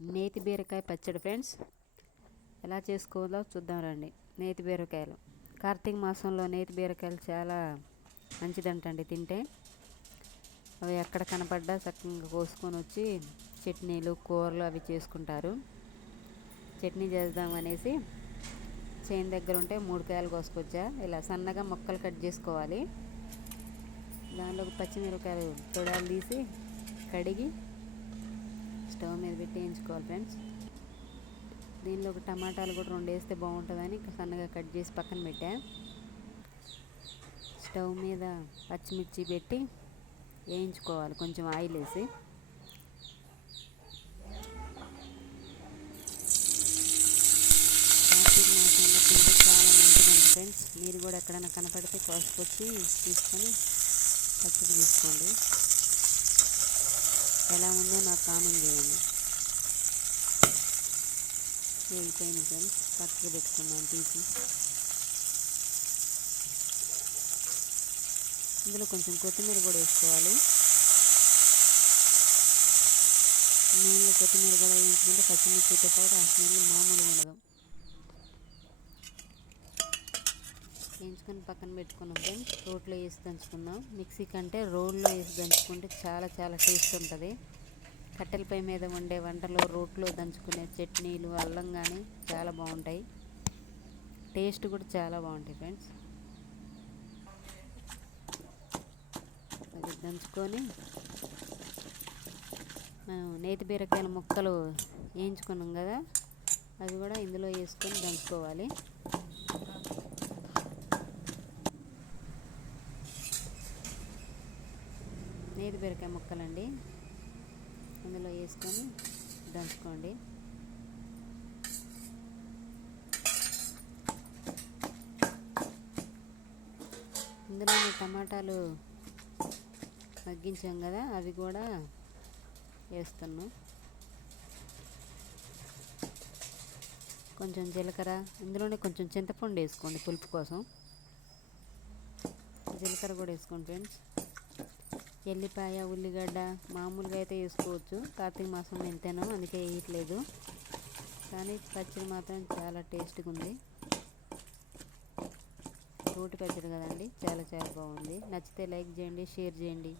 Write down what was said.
నేతి బీరకాయ పచ్చడి ఫ్రెండ్స్, ఎలా చేసుకోవాలో చూద్దాం రండి. నేతి బీరకాయలు కార్తీక మాసంలో నేతి బీరకాయలు చాలా మంచిదంటండి. తింటే అవి ఎక్కడ కనపడ్డా చక్కగా కోసుకొని వచ్చి చట్నీలు కూరలు అవి చేసుకుంటారు. చట్నీ చేద్దామనేసి చేను దగ్గర ఉంటే 3 కాయలు కోసుకొచ్చా. ఇలా సన్నగా ముక్కలు కట్ చేసుకోవాలి. దానిలోకి పచ్చిమిరపకాయలు తొడాలు తీసి కడిగి స్టవ్ మీద పెట్టి వేయించుకోవాలి ఫ్రెండ్స్. దీనిలోకి టమాటాలు కూడా 2 వేస్తే బాగుంటుందని సన్నగా కట్ చేసి పక్కన పెట్టా. స్టవ్ మీద పచ్చిమిర్చి పెట్టి వేయించుకోవాలి కొంచెం ఆయిల్ వేసి. కార్తీక మాసంలో తింటే చాలా మంచిదండి ఫ్రెండ్స్. మీరు కూడా ఎక్కడైనా కనపడితే కోసుకొచ్చి తీసుకొని పచ్చడి తీసుకోండి. ఎలా ఉందో నాకు కామెంట్ చేయండి. వేగిపోయింది ఫ్రెండ్స్, పక్కకు పెట్టుకున్నాను తీసి. ఇందులో కొంచెం కొత్తిమీర కూడా వేసుకోవాలి. నూనెలో కొత్తిమీర కూడా వేయించుకుంటే పచ్చిమిర్చితో పాటు ఆ స్మెల్ మామూలుగా ఉండదు. వేయించుకొని పక్కన పెట్టుకున్నాం ఫ్రెండ్స్. రోట్లో వేసి దంచుకుందాం. మిక్సీ కంటే రోల్లో వేసి దంచుకుంటే చాలా చాలా టేస్ట్ ఉంటుంది. కట్టెలపై మీద వండే వంటలో రోట్లో దంచుకునే చట్నీలు అల్లం కానీ చాలా బాగుంటాయి. టేస్ట్ కూడా చాలా బాగుంటాయి ఫ్రెండ్స్. అది దంచుకొని మనం నేతి బీరకాయల ముక్కలు వేయించుకున్నాం కదా, అవి కూడా ఇందులో వేసుకొని దంచుకోవాలి. నేతి బీరకాయ ముక్కలండి, ఇందులో వేసుకొని దంచుకోండి. ఇందులో టమాటాలు మగ్గించాం కదా, అవి కూడా వేస్తున్నాం. కొంచెం జీలకర్ర, ఇందులోనే కొంచెం చింతపండు వేసుకోండి పులుపు కోసం. జీలకర్ర కూడా వేసుకోండి ఫ్రెండ్స్. ఎల్లిపాయ, ఉల్లిగడ్డ మామూలుగా అయితే వేసుకోవచ్చు. కార్తీక మాసం నేను తినను, అందుకే వేయట్లేదు. కానీ పచ్చడి మాత్రం చాలా టేస్ట్గా ఉంది. రోటి పచ్చడి కదండి, చాలా చాలా బాగుంది. నచ్చితే లైక్ చేయండి, షేర్ చేయండి.